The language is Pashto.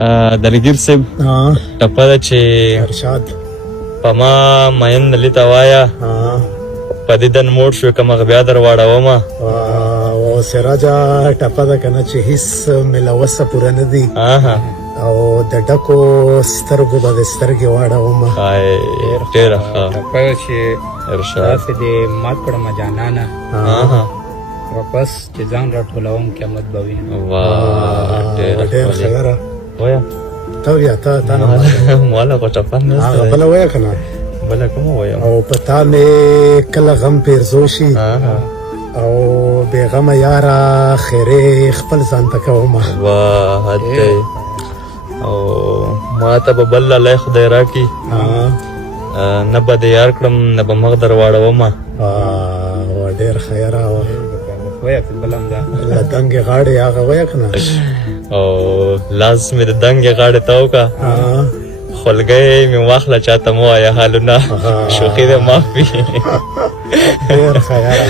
دلګیر صاحب ټپه ده چې ارشاد په ما مین نلي ته وایه په دې دن موړ شو که مغ بیا در واړومه او سراجه ټپه ده که نه چې هیڅ ملوثه پوره نه دي او د ډکو سترګو به د سترګې واړومه ډېره ښه ټپه چې ارشاد داسې دې مات کړمه جانانه واپس چې ځان راټولوم قیامت به وینم ډېر خیره وایه ته بیا ته نه مواله خو ټپه نه هغه بله وایه که نه بله کومه وایم او په تا مې کله غم پیرزو شي او بېغمه یاره خیرې خپل ځان ته کومه واه حد دی او ما ته به بل لالی خدای راکړي نه به دې یار کړم نه به مغ در واړومه ډېر خیره وه وایه بل هم ده له دنګې غاړې هغه وایه که نه او لاس مې د دنګې غاړې ته وکړه خولګۍ مې واخله چاته مه وایه حالونه شوخي دې معاف وي ډېر خیره